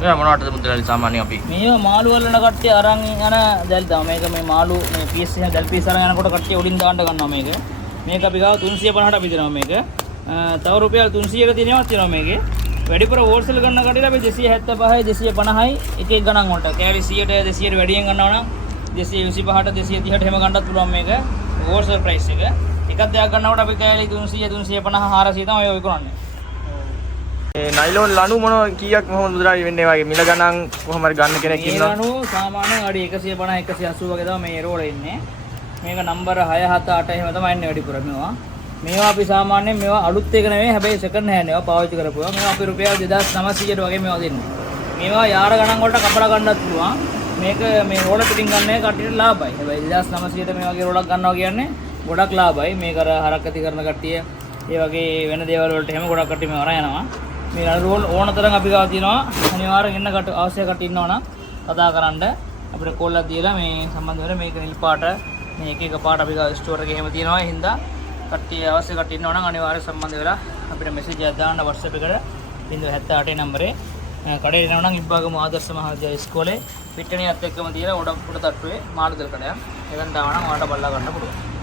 මේවා මොනවටද මුදලාලි සාමාන්‍යයෙන් අපි? මේවා මාළු වලන කට්ටිය අරන් යන දැල් තමයි. මේක මේ මාළු මේ පීස් එක දැල් පීස් අරන් යනකොට කට්ටිය උඩින් දාන්න ගන්නවා මේක. මේක අපි ගාව 350ට අපි දෙනවා මේක. තව රුපියල් 300ක තියෙනවා මේකේ. වැඩිපුර හෝල්සේල් ගන්න කට්ටියට අපි 275යි 250යි එක එක ගණන් වලට. කෑලි 100ට 200ට වැඩියෙන් ගන්නවා නම් 225ට 230ට හැම ගන්නත් පුළුවන් මේක. හෝල්සේල් ප්‍රයිස් එක. එකක් දෙයක් ගන්නකොට අපි කෑලි 300 350 400 තමයි ඔය කරන්නේ. මේ නයිලෝන් ලණු මොන කීයක් කොහොමද මුදලාලි වෙන්නේ වගේ මිල ගණන් කොහොම හරි ගන්න කෙනෙක් ඉන්නවා? මේ ලණු සාමාන්‍යයෙන් අඩි 150 180 වගේ තමයි මේ රෝල ඉන්නේ. මේක නම්බර 6 7 8 එහෙම තමයි ඉන්නේ වැඩිපුර මේවා. මේවා අපි සාමාන්‍යයෙන් මේවා අලුත් එක නෙවෙයි හැබැයි සෙකන්ඩ් හෑන්ඩ් ඒවා පාවිච්චි කරපුවා. මේවා අපි රුපියල් 2900ට වගේ මේවා දෙන්නේ. මේවා යාර ගණන් වලට කපලා ගන්නත් පුළුවන්. මේක මේ රෝල පිටින් ගන්න එක කට්ටියට ලාභයි. හැබැයි 2900ට මේ වගේ රෝලක් ගන්නවා කියන්නේ ගොඩක් ලාභයි. මේක අර හරක්කති කරන කට්ටිය ඒ වගේ වෙන දේවල් වලට එහෙම ගොඩක් කට්ටිය මේව අරන් යනවා. මේ රෝල් ඕන තරම් අපි ගාව තියෙනවා. අනිවාර්යෙන් එන්න අවශ්‍ය කට්ටිය ඉන්නවා නම් කතා කරන්න අපිට කෝල් එකක් දීලා මේ සම්බන්ධ වෙලා මේක නිල් පාට මේ එක එක පාට අපි ගාව ස්ටෝර් එකේ එහෙම තියෙනවා. ඒ හින්දා කට්ටිය අවශ්‍ය කට්ටිය ඉන්නවා නම් අනිවාර්යෙන් සම්බන්ධ වෙලා අපිට මෙසේජ් එකක් දාන්න WhatsApp එකට 078 නම්බරේ. කඩේ එනවා නම් ඉබ්බාගම ආදර්ශ මහාවිද්‍යාල ඉස්කෝලේ පිටණියත් එක්කම තියෙන උඩ තට්ටුවේ මාළුදල් කඩයක්. එතන දානවා නම් ඔයාලට බලලා ගන්න පුළුවන්.